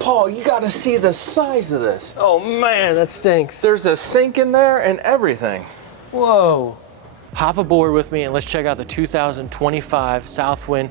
Paul, you gotta see the size of this. Oh man, that stinks. There's a sink in there and everything. Whoa. Hop aboard with me and let's check out the 2025 Southwind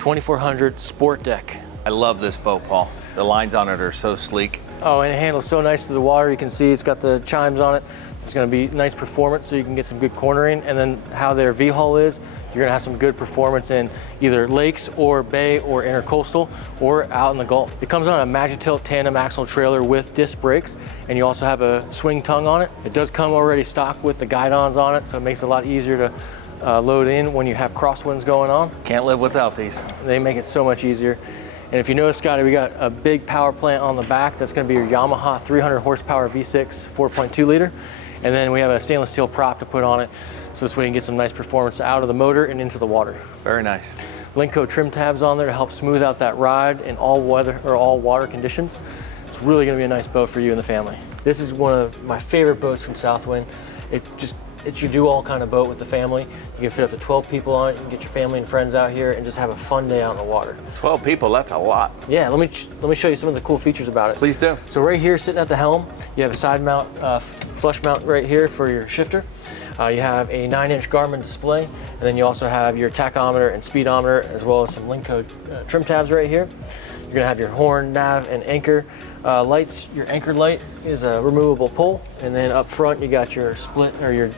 2400 Sport Deck. I love this boat, Paul. The lines on it are so sleek. Oh, and it handles so nice through the water. You can see it's got the chimes on it. It's gonna be nice performance so you can get some good cornering. And then how their V-hull is, you're gonna have some good performance in either lakes or bay or intercoastal or out in the Gulf. It comes on a Magitilt tandem axle trailer with disc brakes, and you also have a swing tongue on it. It does come already stocked with the guidons on it, so it makes it a lot easier to load in when you have crosswinds going on. Can't live without these. They make it so much easier. And if you notice, Scotty, we got a big power plant on the back. That's gonna be your Yamaha 300 horsepower V6 4.2 liter. And then we have a stainless steel prop to put on it. So this way you can get some nice performance out of the motor and into the water. Very nice. Lenco trim tabs on there to help smooth out that ride in all weather or all water conditions. It's really gonna be a nice boat for you and the family. This is one of my favorite boats from Southwind. It's your do-all kind of boat with the family. You can fit up to 12 people on it. You can get your family and friends out here and just have a fun day out in the water. 12 people, that's a lot. Yeah, let me show you some of the cool features about it. Please do. So right here, sitting at the helm, you have a side mount, flush mount right here for your shifter. You have a 9-inch Garmin display, and then you also have your tachometer and speedometer, as well as some Lenco trim tabs right here. You're gonna have your horn, nav, and anchor lights. Your anchor light is a removable pole, and then up front you got your split or your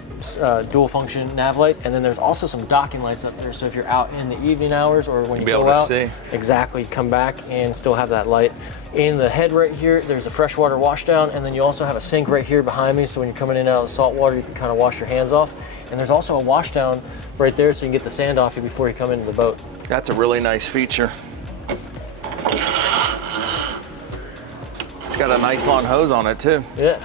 dual function nav light, and then there's also some docking lights up there. So if you're out in the evening hours or when you go out, see. Exactly, come back and still have that light. In the head right here, there's a freshwater washdown, and then you also have a sink right here behind me. So when you're coming in and out of the salt water, you can kind of wash your hands off. And there's also a washdown right there, so you can get the sand off you before you come into the boat. That's a really nice feature. It's got a nice long hose on it too. Yeah.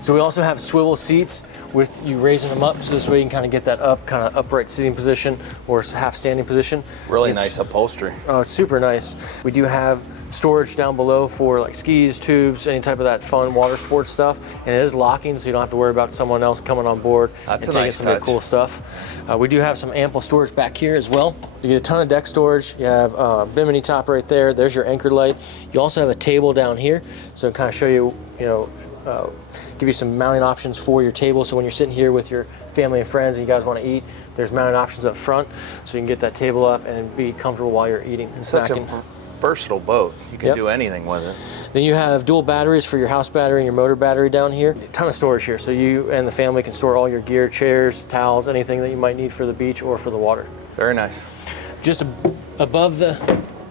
So we also have swivel seats with you raising them up, so this way you can kind of get that kind of upright sitting position or half standing position. Really nice upholstery. Oh, it's super nice. We do have storage down below for like skis, tubes, any type of that fun water sports stuff. And it is locking, so you don't have to worry about someone else coming on board and taking some of the cool stuff. We do have some ample storage back here as well. You get a ton of deck storage. You have bimini top right there. There's your anchor light. You also have a table down here, so kind of show you, give you some mounting options for your table. So when you're sitting here with your family and friends and you guys want to eat, there's mounting options up front, so you can get that table up and be comfortable while you're eating and snacking. Such a versatile boat. You can do anything with it. Then you have dual batteries for your house battery and your motor battery down here. A ton of storage here, so you and the family can store all your gear, chairs, towels, anything that you might need for the beach or for the water. Very nice. Just above the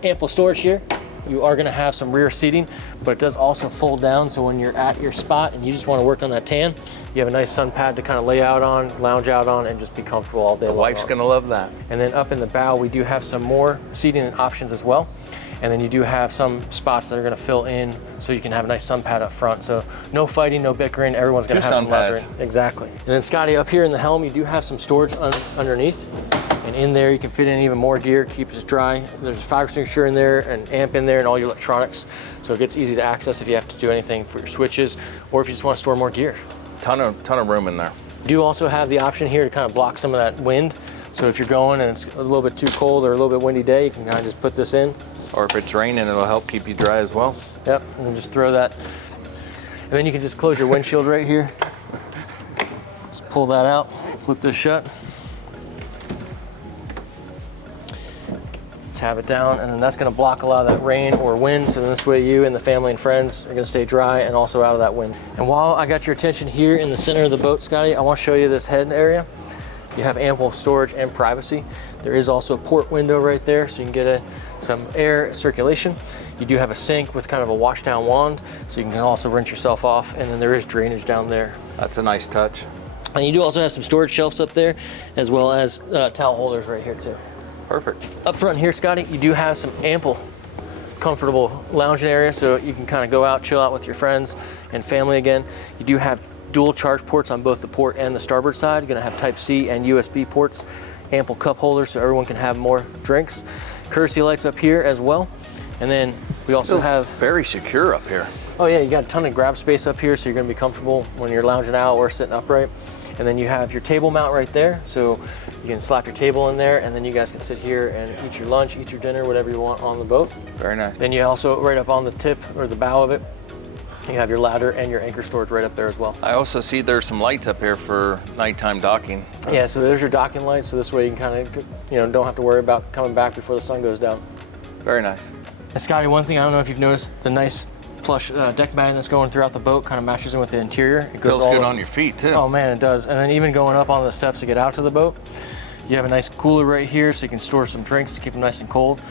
ample storage here, you are gonna have some rear seating, but it does also fold down, so when you're at your spot and you just wanna work on that tan, you have a nice sun pad to kind of lay out on, lounge out on, and just be comfortable all day long. The wife's gonna love that. And then up in the bow, we do have some more seating and options as well. And then you do have some spots that are gonna fill in so you can have a nice sun pad up front. So no fighting, no bickering, everyone's gonna have some leathering. Exactly. And then Scotty, up here in the helm, you do have some storage underneath. And in there, you can fit in even more gear, keeps it dry. There's a fire extinguisher in there, an amp in there, and all your electronics. So it gets easy to access if you have to do anything for your switches, or if you just wanna store more gear. Ton of room in there. You do also have the option here to kind of block some of that wind. So if you're going and it's a little bit too cold or a little bit windy day, you can kind of just put this in. Or if it's raining, it'll help keep you dry as well. Yep, and then just throw that. And then you can just close your windshield right here. Just pull that out, flip this shut. Tab it down, and then that's gonna block a lot of that rain or wind, so this way you and the family and friends are gonna stay dry and also out of that wind. And while I got your attention here in the center of the boat, Scotty, I wanna show you this head area. You have ample storage and privacy. There is also a port window right there, so you can get some air circulation. You do have a sink with kind of a washdown wand, so you can also rinse yourself off, and then there is drainage down there. That's a nice touch. And you do also have some storage shelves up there, as well as towel holders right here too. Perfect. Up front here, Scotty, you do have some ample, comfortable lounging area, so you can kind of go out, chill out with your friends and family again. You do have dual charge ports on both the port and the starboard side. You're gonna have Type-C and USB ports, ample cup holders so everyone can have more drinks. Courtesy lights up here as well. And then we also have... very secure up here. Oh yeah, you got a ton of grab space up here, so you're gonna be comfortable when you're lounging out or sitting upright. And then you have your table mount right there. So you can slap your table in there, and then you guys can sit here and eat your lunch, eat your dinner, whatever you want on the boat. Very nice. Then you also, right up on the tip or the bow of it, you have your ladder and your anchor storage right up there as well. I also see there's some lights up here for nighttime docking. Yeah, so there's your docking lights, so this way you can kind of, don't have to worry about coming back before the sun goes down. Very nice. And Scotty, one thing, I don't know if you've noticed, the nice plush deck matting that's going throughout the boat kind of matches in with the interior. It goes Feels good on your feet too. Oh man, it does. And then even going up on the steps to get out to the boat, you have a nice cooler right here so you can store some drinks to keep them nice and cold.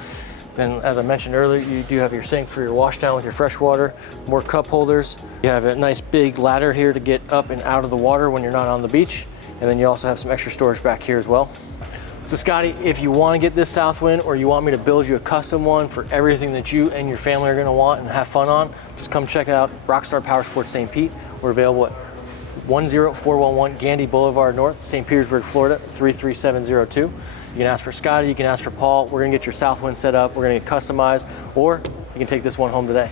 Then, as I mentioned earlier, you do have your sink for your wash down with your fresh water, more cup holders. You have a nice big ladder here to get up and out of the water when you're not on the beach. And then you also have some extra storage back here as well. So Scotty, if you want to get this Southwind, or you want me to build you a custom one for everything that you and your family are going to want and have fun on, just come check out Rockstar Powersports St. Pete. We're available at 10411 Gandy Boulevard North, St. Petersburg, Florida, 33702. You can ask for Scotty, you can ask for Paul. We're gonna get your Southwind set up, we're gonna get customized, or you can take this one home today.